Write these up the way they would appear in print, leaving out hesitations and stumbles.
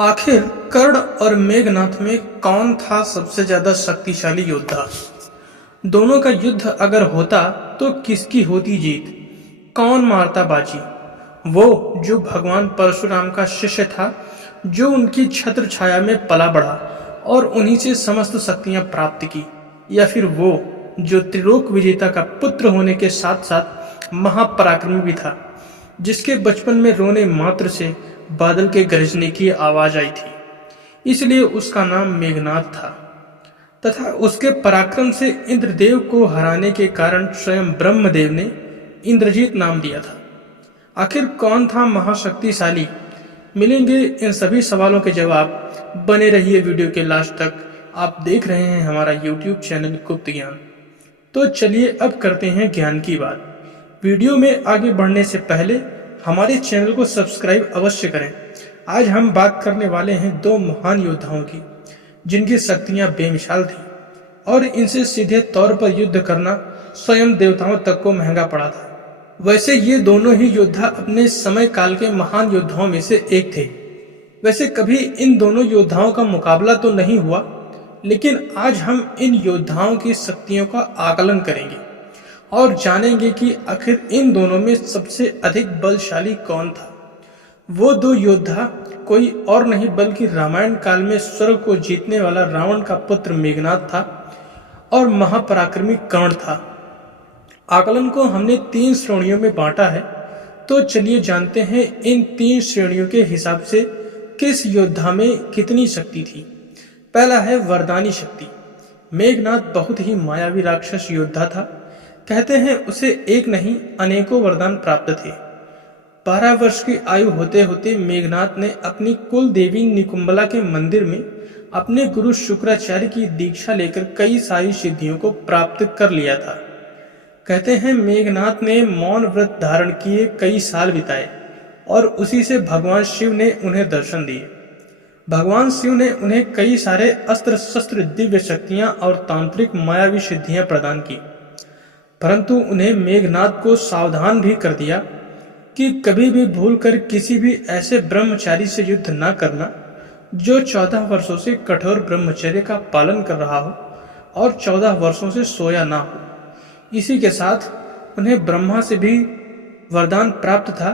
आखिर कर्ण और मेघनाथ में कौन था सबसे ज्यादा शक्तिशाली योद्धा? दोनों का युद्ध अगर होता तो किसकी होती जीत? कौन मारता बाजी? वो जो भगवान परशुराम का शिष्य था, जो उनकी छत्र छाया में पला बढ़ा और उन्हीं से समस्त शक्तियां प्राप्त की, या फिर वो जो त्रिलोक विजेता का पुत्र होने के साथ साथ महापराक्रमी भी था, जिसके बचपन में रोने मात्र से बादल के गरजने की आवाज आई थी, इसलिए उसका नाम मेघनाथ था। तथा उसके पराक्रम से इंद्रदेव को हराने के कारण स्वयं ब्रह्मदेव ने इंद्रजीत नाम दिया था। आखिर कौन था महाशक्तिशाली? मिलेंगे इन सभी सवालों के जवाब। बने रहिए वीडियो के लास्ट तक। आप देख रहे हैं हमारा YouTube चैनल गुप्त ज्ञान। तो चलिए अब करते हैं ज्ञान की बात। वीडियो में आगे बढ़ने से पहले हमारे चैनल को सब्सक्राइब अवश्य करें। आज हम बात करने वाले हैं दो महान योद्धाओं की, जिनकी शक्तियां बेमिसाल थी और इनसे सीधे तौर पर युद्ध करना स्वयं देवताओं तक को महंगा पड़ा था। वैसे ये दोनों ही योद्धा अपने समय काल के महान योद्धाओं में से एक थे। वैसे कभी इन दोनों योद्धाओं का मुकाबला तो नहीं हुआ, लेकिन आज हम इन योद्धाओं की शक्तियों का आकलन करेंगे और जानेंगे कि आखिर इन दोनों में सबसे अधिक बलशाली कौन था। वो दो योद्धा कोई और नहीं बल्कि रामायण काल में स्वर्ग को जीतने वाला रावण का पुत्र मेघनाथ था और महापराक्रमी कर्ण था। आकलन को हमने 3 श्रेणियों में बांटा है, तो चलिए जानते हैं इन 3 श्रेणियों के हिसाब से किस योद्धा में कितनी शक्ति थी। पहला है वरदानी शक्ति। मेघनाथ बहुत ही मायावी राक्षस योद्धा था। कहते हैं उसे एक नहीं अनेकों वरदान प्राप्त थे। 12 वर्ष की आयु होते होते मेघनाथ ने अपनी कुल देवी निकुंबला के मंदिर में अपने गुरु शुक्राचार्य की दीक्षा लेकर कई सारी सिद्धियों को प्राप्त कर लिया था। कहते हैं मेघनाथ ने मौन व्रत धारण किए कई साल बिताए और उसी से भगवान शिव ने उन्हें दर्शन दिए। भगवान शिव ने उन्हें कई सारे अस्त्र शस्त्र, दिव्य शक्तियां और तांत्रिक मायावी सिद्धियां प्रदान की, परंतु उन्हें मेघनाथ को सावधान भी कर दिया कि कभी भी भूलकर किसी भी ऐसे ब्रह्मचारी से युद्ध न करना जो 14 वर्षों से कठोर ब्रह्मचर्य का पालन कर रहा हो और 14 वर्षों से सोया ना हो। इसी के साथ उन्हें ब्रह्मा से भी वरदान प्राप्त था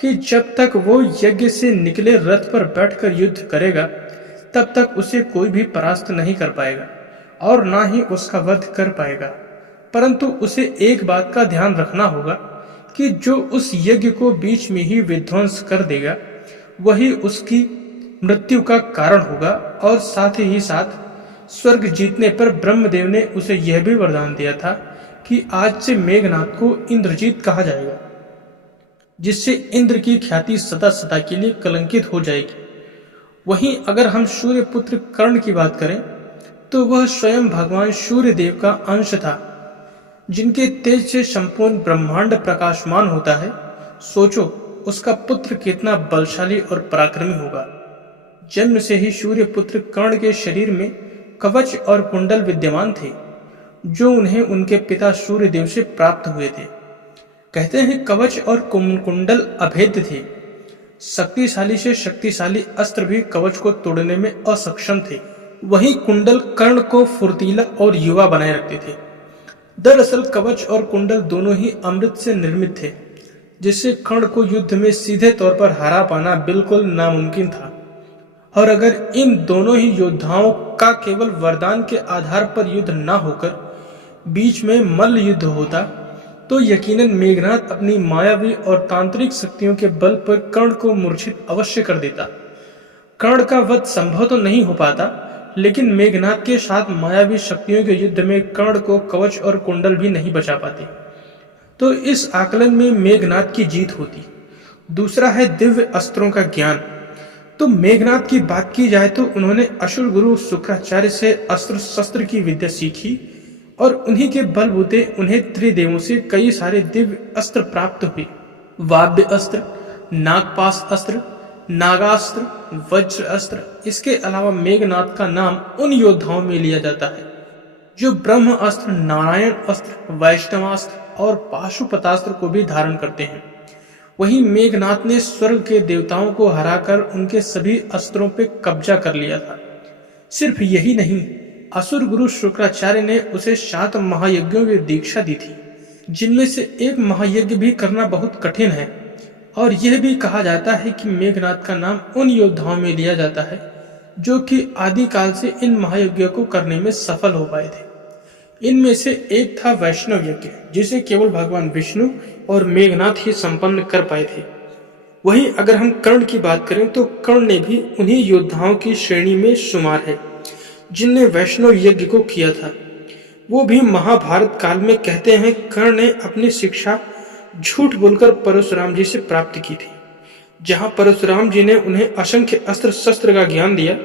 कि जब तक वो यज्ञ से निकले रथ पर बैठकर युद्ध करेगा, तब तक उसे कोई भी परास्त नहीं कर पाएगा और ना ही उसका वध कर पाएगा। परंतु उसे एक बात का ध्यान रखना होगा कि जो उस यज्ञ को बीच में ही विध्वंस कर देगा, वही उसकी मृत्यु का कारण होगा। और साथ ही साथ स्वर्ग जीतने पर ब्रह्मदेव ने उसे यह भी वरदान दिया था कि आज से मेघनाथ को इंद्रजीत कहा जाएगा, जिससे इंद्र की ख्याति सदा सदा के लिए कलंकित हो जाएगी। वहीं अगर हम सूर्य पुत्र कर्ण की बात करें तो वह स्वयं भगवान सूर्य देव का अंश था, जिनके तेज से संपूर्ण ब्रह्मांड प्रकाशमान होता है। सोचो उसका पुत्र कितना बलशाली और पराक्रमी होगा। जन्म से ही सूर्य पुत्र कर्ण के शरीर में कवच और कुंडल विद्यमान थे, जो उन्हें उनके पिता सूर्य देव से प्राप्त हुए थे। कहते हैं कवच और कुंडल अभेद्य थे। शक्तिशाली से शक्तिशाली अस्त्र भी कवच को तोड़ने में असक्षम थे। वहीं कुंडल कर्ण को फुर्तीला और युवा बनाए रखते थे। दरअसल कवच और कुंडल दोनों ही अमृत से निर्मित थे, जिससे कर्ण को युद्ध में सीधे तौर पर हरा पाना बिल्कुल नामुमकिन था। और अगर इन दोनों ही योद्धाओं का केवल वरदान के आधार पर युद्ध न होकर बीच में मल्ल युद्ध होता, तो यकीनन मेघनाथ अपनी मायावी और तांत्रिक शक्तियों के बल पर कर्ण को मूर्छित अवश्य कर देता। कर्ण का वध संभव तो नहीं हो पाता, लेकिन मेघनाथ के साथ मायावी शक्तियों के युद्ध में कर्ण को कवच और कुंडल भी नहीं बचा पाते। तो इस आकलन में मेघनाथ की जीत होती। दूसरा है दिव्य अस्त्रों का ज्ञान। तो मेघनाथ की बात की जाए तो उन्होंने असुर गुरु शुक्राचार्य से अस्त्र शस्त्र की विद्या सीखी और उन्हीं के बलबूते उन्हें त्रिदेवों से कई सारे दिव्य अस्त्र प्राप्त हुए। वाव्य अस्त्र, नागपाश अस्त्र, नागास्त्र, वज्र अस्त्र। इसके अलावा मेघनाथ का नाम उन योद्धाओं में लिया जाता है जो ब्रह्म अस्त्र, नारायण अस्त्र, वैष्णवास्त्र और पाशुपतास्त्र को भी धारण करते हैं। वहीं मेघनाथ ने स्वर्ग के देवताओं को हराकर उनके सभी अस्त्रों पर कब्जा कर लिया था। सिर्फ यही नहीं, असुर गुरु शुक्राचार्य ने उसे 7 महायज्ञों की दीक्षा दी थी, जिनमें से एक महायज्ञ भी करना बहुत कठिन है। और यह भी कहा जाता है कि मेघनाथ का नाम उन योद्धाओं में लिया जाता है जो कि आदिकाल से इन महायज्ञों को करने में सफल हो पाए थे। इनमें से एक था वैष्णव यज्ञ, जिसे केवल भगवान विष्णु और मेघनाथ ही संपन्न कर पाए थे। वहीं अगर हम कर्ण की बात करें तो कर्ण ने भी उन्हीं योद्धाओं की श्रेणी में शुमार है जिनने वैष्णव यज्ञ को किया था। वो भी महाभारत काल में कहते हैं कर्ण ने अपनी शिक्षा झूठ बोलकर परशुराम जी से प्राप्त की थी। जहां परशुराम जी ने उन्हें असंख्य अस्त्र शस्त्र का ज्ञान दिया,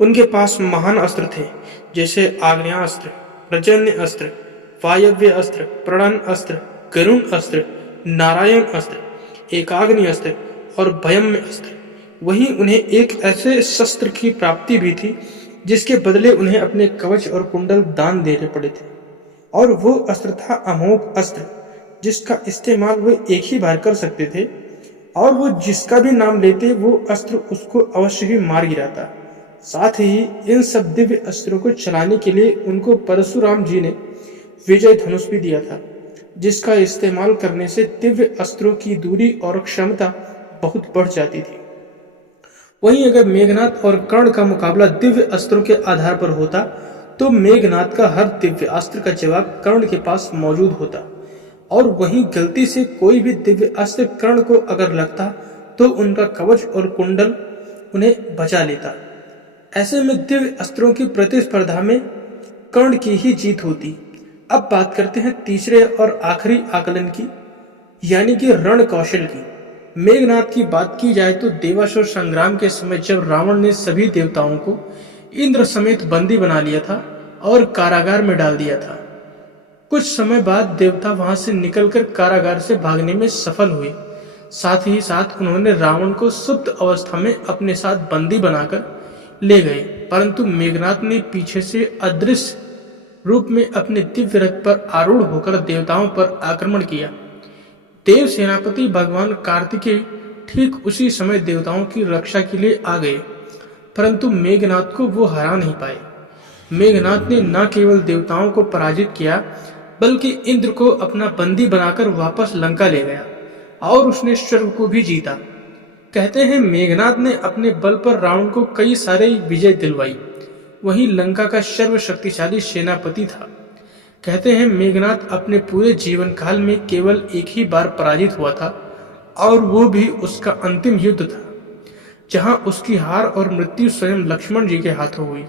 उनके पास महान अस्त्र थे, जैसे आग्नेयास्त्र, प्रजन्य अस्त्र, वायव्य अस्त्र, प्रणन अस्त्र, गरुण अस्त्र, नारायण अस्त्र, एकाग्नि अस्त्र और भयम्य अस्त्र। वहीं उन्हें एक ऐसे शस्त्र की प्राप्ति भी थी जिसके बदले उन्हें अपने कवच और कुंडल दान देने पड़े थे, और वो अस्त्र था अमोघ अस्त्र, जिसका इस्तेमाल वो एक ही बार कर सकते थे, और वो जिसका भी नाम लेते वो अस्त्र उसको अवश्य ही मार गिराता। साथ ही इन सब दिव्य अस्त्रों को चलाने के लिए उनको परशुराम जी ने विजय धनुष भी दिया था, जिसका इस्तेमाल करने से दिव्य अस्त्रों की दूरी और क्षमता बहुत बढ़ जाती थी। वहीं अगर मेघनाथ और कर्ण का मुकाबला दिव्य अस्त्रों के आधार पर होता तो मेघनाथ का हर दिव्य अस्त्र का जवाब कर्ण के पास मौजूद होता, और वहीं गलती से कोई भी दिव्य अस्त्र कर्ण को अगर लगता तो उनका कवच और कुंडल उन्हें बचा लेता। ऐसे में दिव्य अस्त्रों की प्रतिस्पर्धा में कर्ण की ही जीत होती। अब बात करते हैं तीसरे और आखिरी आकलन की, यानी कि रण कौशल की। मेघनाथ की बात की जाए तो देवासुर संग्राम के समय जब रावण ने सभी देवताओं को इंद्र समेत बंदी बना लिया था और कारागार में डाल दिया था, कुछ समय बाद देवता वहां से निकलकर कारागार से भागने में सफल हुए। साथ ही साथ उन्होंने रावण को सुप्त अवस्था में अपने साथ बंदी बनाकर ले गए, परंतु मेघनाथ ने पीछे से अदृश्य रूप में अपने दिव्य रथ पर आरूढ़ होकर देवताओं पर आक्रमण किया। देव सेनापति भगवान कार्तिकेय ठीक उसी समय देवताओं की रक्षा के लिए आ गए, परंतु मेघनाथ को वो हरा नहीं पाए। मेघनाथ ने न केवल देवताओं को पराजित किया, बल्कि इंद्र को अपना बंदी बनाकर वापस लंका ले गया और उसने स्वर्ग को भी जीता। कहते हैं मेघनाथ ने अपने बल पर रावण को कई सारे विजय दिलवाई। वहीं लंका का सर्वशक्तिशाली सेनापति था। कहते हैं मेघनाथ अपने पूरे जीवन काल में केवल एक ही बार पराजित हुआ था, और वो भी उसका अंतिम युद्ध था, जहां उसकी हार और मृत्यु स्वयं लक्ष्मण जी के हाथों हुई।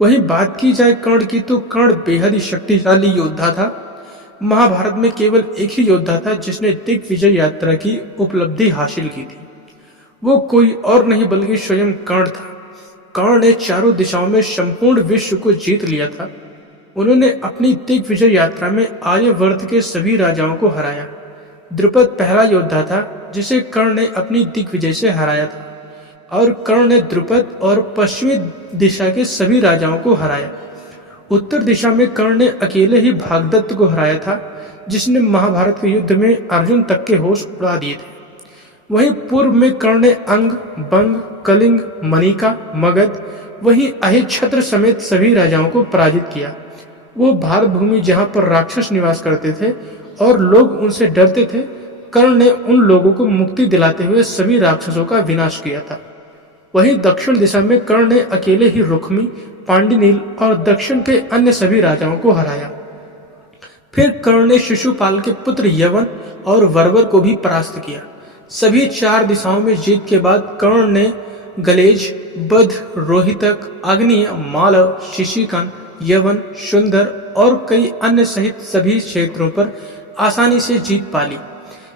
वहीं बात की जाए कर्ण की तो कर्ण बेहद ही शक्तिशाली योद्धा था। महाभारत में केवल एक ही योद्धा था जिसने दिग्विजय यात्रा की उपलब्धि हासिल की थी। वो कोई और नहीं बल्कि स्वयं कर्ण था। कर्ण ने चारों दिशाओं में संपूर्ण विश्व को जीत लिया था। उन्होंने अपनी दिग्विजय यात्रा में आर्यवर्त के सभी राजाओं को हराया। द्रुपद पहला योद्धा था जिसे कर्ण ने अपनी दिग्विजय से हराया था, और कर्ण ने द्रुपद और पश्चिमी दिशा के सभी राजाओं को हराया। उत्तर दिशा में कर्ण ने अकेले ही भागदत्त को हराया था, जिसने महाभारत के युद्ध में अर्जुन तक के होश उड़ा दिए थे। वहीं पूर्व में कर्ण ने अंग, बंग, कलिंग, मनिका, मगध, वहीं अहिच्छत्र समेत सभी राजाओं को पराजित किया। वो भारत भूमि जहां पर राक्षस निवास करते थे और लोग उनसे डरते थे, कर्ण ने उन लोगों को मुक्ति दिलाते हुए सभी राक्षसों का विनाश किया था। वहीं दक्षिण दिशा में कर्ण ने अकेले ही रुक्मी, पांडिनील और दक्षिण के अन्य सभी राजाओं को हराया। फिर कर्ण ने शिशुपाल के पुत्र यवन और वरवर को भी परास्त किया। सभी 4 दिशाओं में जीत के बाद कर्ण ने गलेज, बध, रोहितक, अग्नि, मालव, शिशिकन, यवन, सुंदर और कई अन्य सहित सभी क्षेत्रों पर आसानी से जीत पा ली।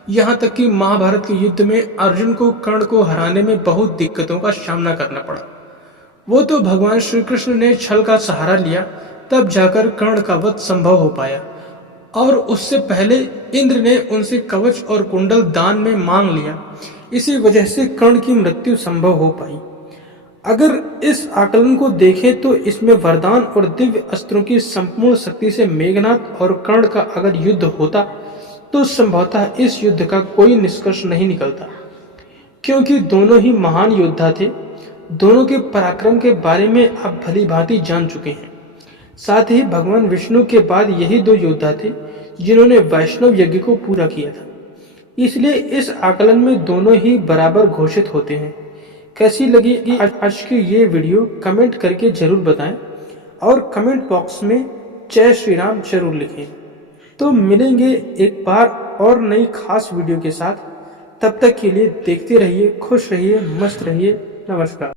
यहाँ तक कि महाभारत के युद्ध में अर्जुन को कर्ण को हराने में बहुत दिक्कतों का सामना करना पड़ा। वो तो भगवान श्री कृष्ण ने छल का सहारा लिया, तब जाकर कर्ण का वध संभव हो पाया, और उससे पहले इंद्र ने उनसे कवच और कुंडल दान में मांग लिया। इसी वजह से कर्ण की मृत्यु संभव हो पाई। अगर इस आकलन को देखें तो इसमें वरदान और दिव्य अस्त्रों की संपूर्ण शक्ति से मेघनाथ और कर्ण का अगर युद्ध होता तो संभवतः इस युद्ध का कोई निष्कर्ष नहीं निकलता, क्योंकि दोनों ही महान योद्धा थे। दोनों के पराक्रम के बारे में आप भली भांति जान चुके हैं। साथ ही भगवान विष्णु के बाद यही दो योद्धा थे जिन्होंने वैष्णव यज्ञ को पूरा किया था। इसलिए इस आकलन में दोनों ही बराबर घोषित होते हैं। कैसी लगी आज की ये वीडियो कमेंट करके जरूर बताएं और कमेंट बॉक्स में जय श्री राम जरूर लिखें। तो मिलेंगे एक बार और नई खास वीडियो के साथ। तब तक के लिए देखते रहिए, खुश रहिए, मस्त रहिए। नमस्कार।